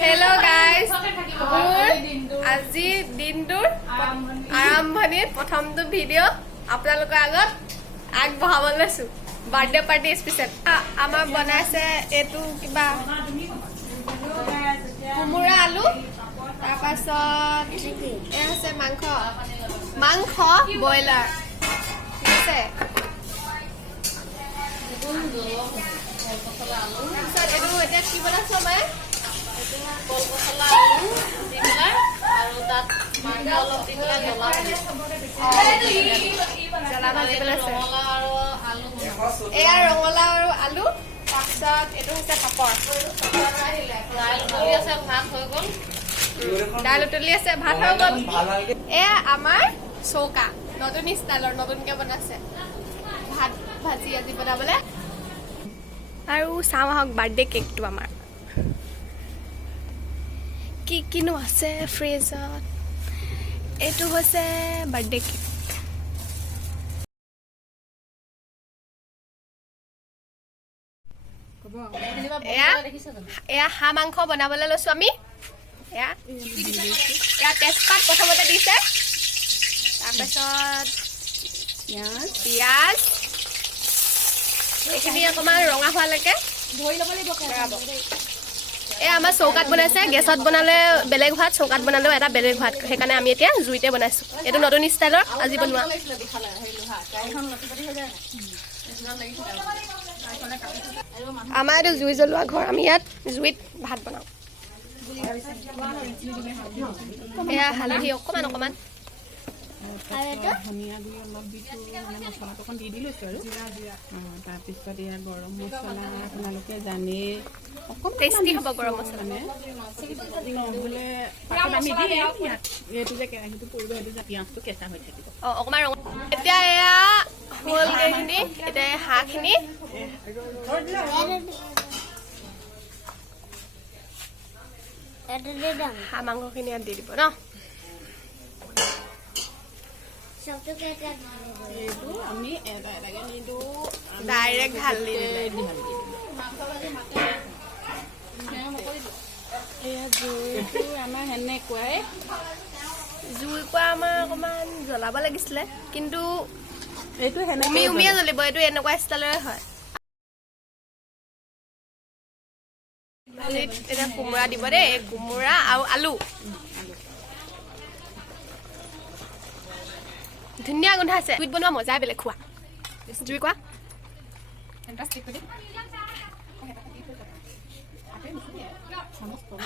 Hello guys. আজি দিনটোৰ আৰম্ভণিত প্ৰথমটো ভিডিঅ' আপোনালোকৰ আগত আগবঢ়াব লৈছো বাৰ্থডে পাৰ্টি স্পেচিয়েল আমাৰ বনাইছে এটো কিবা কুমুৰা আলু তাৰ পাছত এ আছে মাংস বয়লাৰ ঠিক আছে এটো এটা কি বনাইছো মই কল পচলা আলু দিলা আৰু তাত মাংস অলপ দিলা জ্বলা ভাজি পেলাইছে এয়া ৰঙালাও আৰু আলু তাৰপিছত এইটো হৈছে পাপৰ দাইল উতলি আছে ভাত হৈ গ'ল এয়া আমাৰ চৌকা নতুন ষ্টাইলৰ নতুনকে বনাইছে ভাত ভাজি আজি বনাবলে আৰু চাওঁ আহক বাৰ্থডে কেকটো আমাৰ কি কিনো আছে ফ্ৰিজত এইটো হৈছে বাৰ্থডে কেক এয়া হাঁহ মাংস বনাবলৈ লৈছো আমি এয়া তেজপাত প্ৰথমতে দিছে তাৰপিছত পিঁয়াজ এইখিনি অকণমান ৰঙা হোৱালৈকে ধৰি ল'ব লাগিব এয়া আমাৰ চৌকাত বনাইছে গেছত বনালে বেলেগ ভাত চৌকাত বনালেও এটা বেলেগ ভাত সেইকাৰণে আমি এতিয়া জুইতে বনাইছো এইটো নতুন ষ্টাইলৰ আজি বনোৱা আমাৰ এইটো জুই জ্বলোৱা ঘৰ আমি ইয়াত জুইত ভাত বনাওঁ এয়া হালধি অকণমান অকণমান ধনিয়া গুড়ি অলপ দিছোঁ মানে মছলাটো অকণ দি লৈছোঁ আৰু তাৰপিছত এয়া গৰম মছলা আপোনালোকে জানেই টেষ্টি হ'ব গৰম মছলা নহ'লে আমি দিম ইয়াত এইটো যে কেৰাহীটো পৰিব সেইটো যে পিঁয়াজটো কেঁচা হৈ থাকিব অকণমান এতিয়া এয়া হ'ল এইখিনি এতিয়া হাঁহখিনি হাঁহ মাংসখিনি ইয়াত দি দিব ন এইটো আমি এটা এটাকে নিদিওঁ ডাইৰেক্ট ঢালি এয়া জুইটো আমাৰ সেনেকুৱাই জুই কোৱা আমাৰ অকণমান জ্বলাব লাগিছিলে কিন্তু এইটো উমিয়ে জ্বলিব এইটো এনেকুৱা ষ্টাইলৰে হয় এতিয়া কোমোৰা দিব দেই কোমোৰা আৰু আলু ধুনীয়া গোন্ধ আছে জুইত বনোৱা মজাই বেলেগ খোৱা জুই কোৱা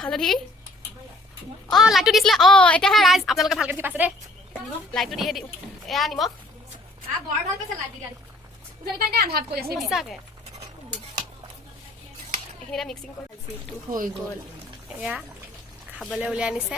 হালধি লাইটটো দিছিলে এতিয়াহে ৰাইজ আপোনালোকে ভালকে দেখি পাইছে দেই লাইটটো দিয়ে দিওঁ এয়া নিমখ বৰ ভাল পাইছে লাইট সঁচাকে এইখিনি মিক্সিং কৰি যিটো হৈ গ'ল এয়া খাবলৈ উলিয়াই আনিছে